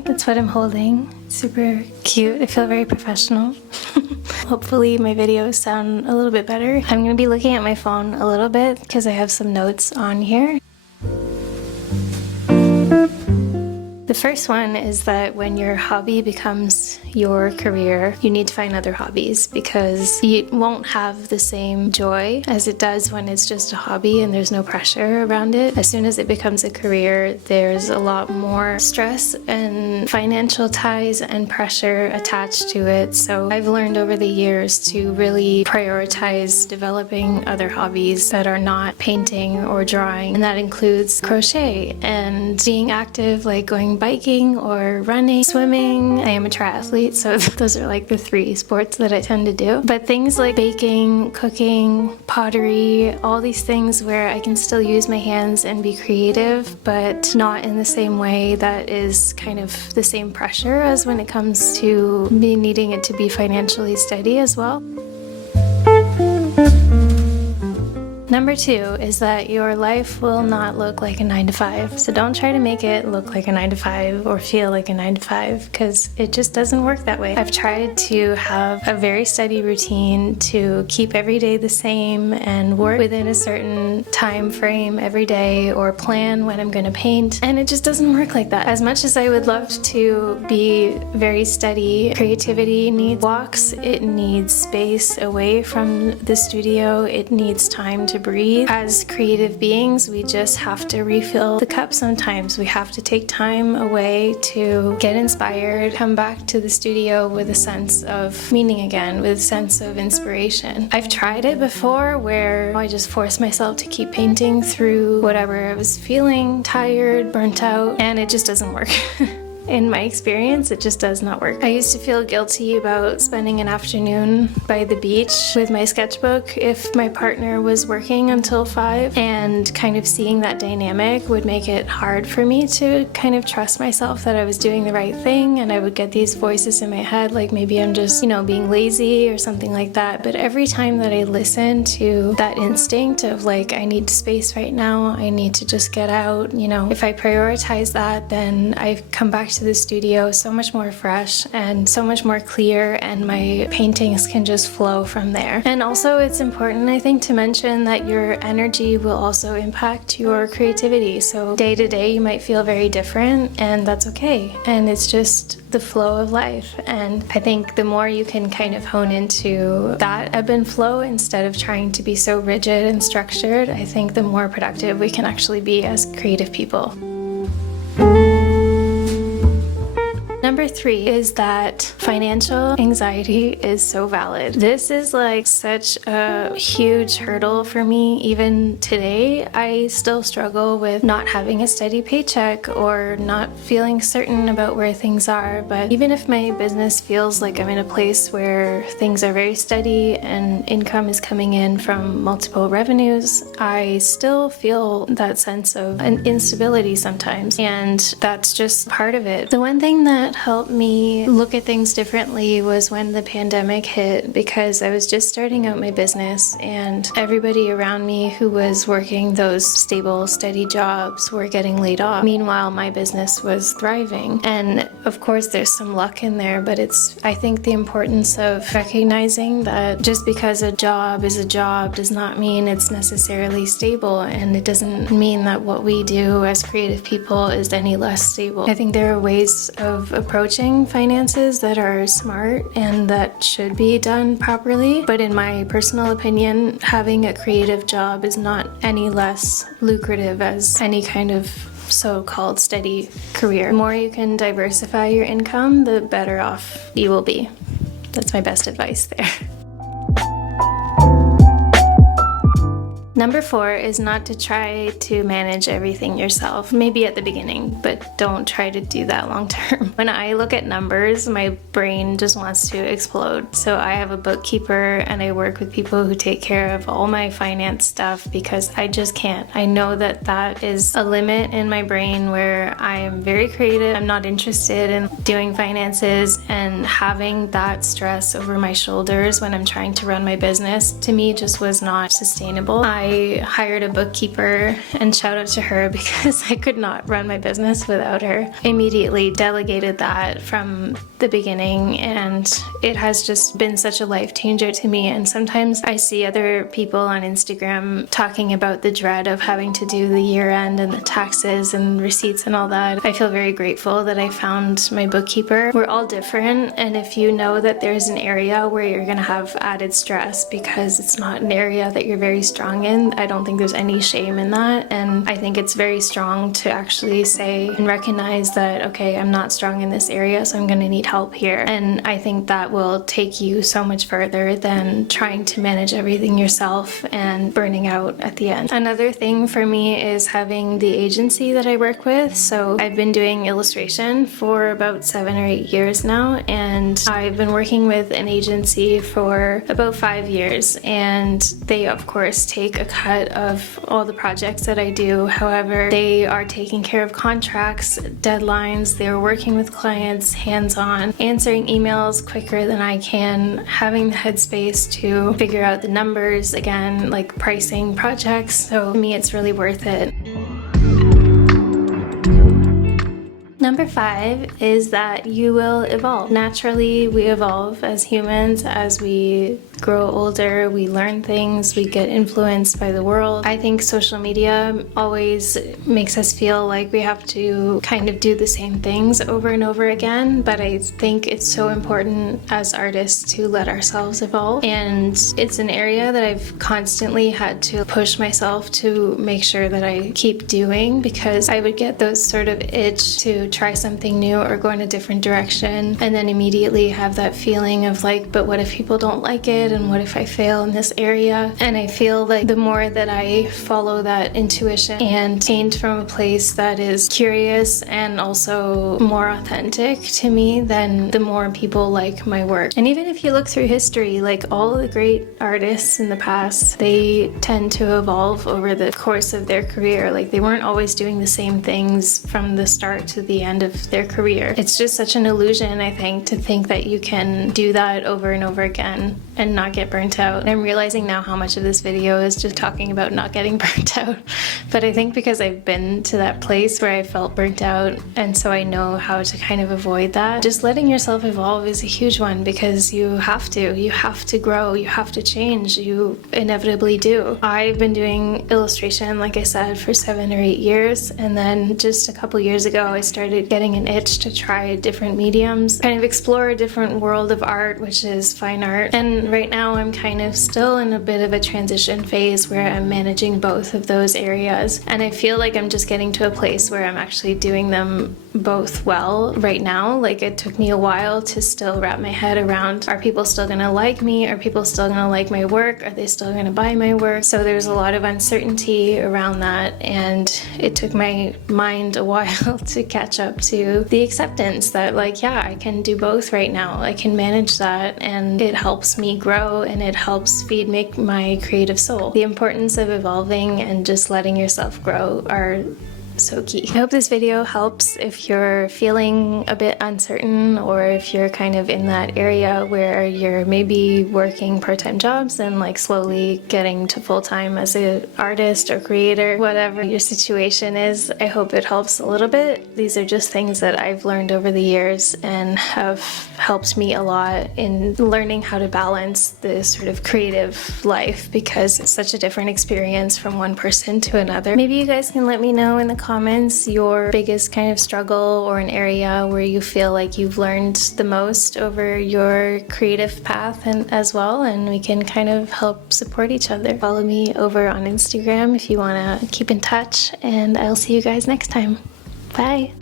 mic. That's what I'm holding. Super cute. I feel very professional. Hopefully my videos sound a little bit better. I'm going to be looking at my phone a little bit because I have some notes on here. The first one is that when your hobby becomes your career, you need to find other hobbies because you won't have the same joy as it does when it's just a hobby and there's no pressure around it. As soon as it becomes a career, there's a lot more stress and financial ties and pressure attached to it. So I've learned over the years to really prioritize developing other hobbies that are not painting or drawing, and that includes crochet and being active, like going biking or running, swimming. I am a triathlete, so those are like the 3 sports that I tend to do. But things like baking, cooking, pottery, all these things where I can still use my hands and be creative, but not in the same way that is kind of the same pressure as when it comes to me needing it to be financially steady as well. Number 2 is that your life will not look like a 9-to-5. So don't try to make it look like a 9-to-5 or feel like a 9-to-5 because it just doesn't work that way. I've tried to have a very steady routine to keep every day the same and work within a certain time frame every day or plan when I'm going to paint, and it just doesn't work like that. As much as I would love to be very steady, creativity needs walks, it needs space away from the studio, it needs time to breathe. As creative beings, we just have to refill the cup sometimes. We have to take time away to get inspired, come back to the studio with a sense of meaning again, with a sense of inspiration. I've tried it before where I just forced myself to keep painting through whatever I was feeling, tired, burnt out, and it just doesn't work. In my experience, it just does not work. I used to feel guilty about spending an afternoon by the beach with my sketchbook if my partner was working until 5, and kind of seeing that dynamic would make it hard for me to kind of trust myself that I was doing the right thing, and I would get these voices in my head like maybe I'm just, being lazy or something like that. But every time that I listen to that instinct of like, I need space right now, I need to just get out, if I prioritize that, then I come back to the studio so much more fresh and so much more clear, and my paintings can just flow from there. And also it's important, I think, to mention that your energy will also impact your creativity. So day to day you might feel very different, and that's okay, and it's just the flow of life. And I think the more you can kind of hone into that ebb and flow instead of trying to be so rigid and structured, I think the more productive we can actually be as creative people. Number 3 is that financial anxiety is so valid. This is like such a huge hurdle for me. Even today, I still struggle with not having a steady paycheck or not feeling certain about where things are. But even if my business feels like I'm in a place where things are very steady and income is coming in from multiple revenues, I still feel that sense of an instability sometimes. And that's just part of it. The one thing that helped me look at things differently was when the pandemic hit, because I was just starting out my business and everybody around me who was working those stable, steady jobs were getting laid off. Meanwhile, my business was thriving. And of course, there's some luck in there, but I think the importance of recognizing that just because a job is a job does not mean it's necessarily stable, and it doesn't mean that what we do as creative people is any less stable. I think there are ways of approaching finances that are smart and that should be done properly, but in my personal opinion, having a creative job is not any less lucrative as any kind of so-called steady career. The more you can diversify your income, the better off you will be. That's my best advice there. Number 4 is not to try to manage everything yourself, maybe at the beginning, but don't try to do that long term. When I look at numbers, my brain just wants to explode. So I have a bookkeeper and I work with people who take care of all my finance stuff because I just can't. I know that that is a limit in my brain where I am very creative. I'm not interested in doing finances, and having that stress over my shoulders when I'm trying to run my business, to me, just was not sustainable. I I hired a bookkeeper, and shout out to her because I could not run my business without her. I immediately delegated that from the beginning, and it has just been such a life changer to me. And sometimes I see other people on Instagram talking about the dread of having to do the year end and the taxes and receipts and all that. I feel very grateful that I found my bookkeeper. We're all different, and if you know that there's an area where you're gonna have added stress because it's not an area that you're very strong in, I don't think there's any shame in that. And I think it's very strong to actually say and recognize that, okay, I'm not strong in this area, so I'm gonna need help here. And I think that will take you so much further than trying to manage everything yourself and burning out at the end. Another thing for me is having the agency that I work with. So I've been doing illustration for about 7 or 8 years now, and I've been working with an agency for about 5 years, and they of course take a cut of all the projects that I do. However, they are taking care of contracts, deadlines, they're working with clients hands-on, answering emails quicker than I can, having the headspace to figure out the numbers, again, like pricing projects. So to me, it's really worth it. Number 5 is that you will evolve. Naturally, we evolve as humans. As we grow older, we learn things, we get influenced by the world. I think social media always makes us feel like we have to kind of do the same things over and over again, but I think it's so important as artists to let ourselves evolve. And it's an area that I've constantly had to push myself to make sure that I keep doing, because I would get those sort of itch to try something new or go in a different direction, and then immediately have that feeling of like, but what if people don't like it, and what if I fail in this area? And I feel like the more that I follow that intuition and paint from a place that is curious and also more authentic to me, then the more people like my work. And even if you look through history, like all the great artists in the past, they tend to evolve over the course of their career. Like they weren't always doing the same things from the start to the end of their career. It's just such an illusion, I think, to think that you can do that over and over again and not get burnt out. And I'm realizing now how much of this video is just talking about not getting burnt out. But I think because I've been to that place where I felt burnt out, and so I know how to kind of avoid that. Just letting yourself evolve is a huge one, because you have to grow, you have to change, you inevitably do. I've been doing illustration, like I said, for 7 or 8 years, and then just a couple years ago I started getting an itch to try different mediums, kind of explore a different world of art, which is fine art. And right now I'm kind of still in a bit of a transition phase where I'm managing both of those areas, and I feel like I'm just getting to a place where I'm actually doing them both well right now. Like it took me a while to still wrap my head around, are people still gonna like me? Are people still gonna like my work? Are they still gonna buy my work? So there's a lot of uncertainty around that, and it took my mind a while to catch up to the acceptance that like, yeah, I can do both right now. I can manage that, and it helps me grow, and it helps feed my creative soul. The importance of evolving and just letting yourself grow are so key. I hope this video helps if you're feeling a bit uncertain, or if you're kind of in that area where you're maybe working part-time jobs and like slowly getting to full-time as an artist or creator. Whatever your situation is, I hope it helps a little bit. These are just things that I've learned over the years and have helped me a lot in learning how to balance this sort of creative life, because it's such a different experience from one person to another. Maybe you guys can let me know in the comments your biggest kind of struggle, or an area where you feel like you've learned the most over your creative path and as well, and we can kind of help support each other. Follow me over on Instagram if you want to keep in touch, and I'll see you guys next time. Bye!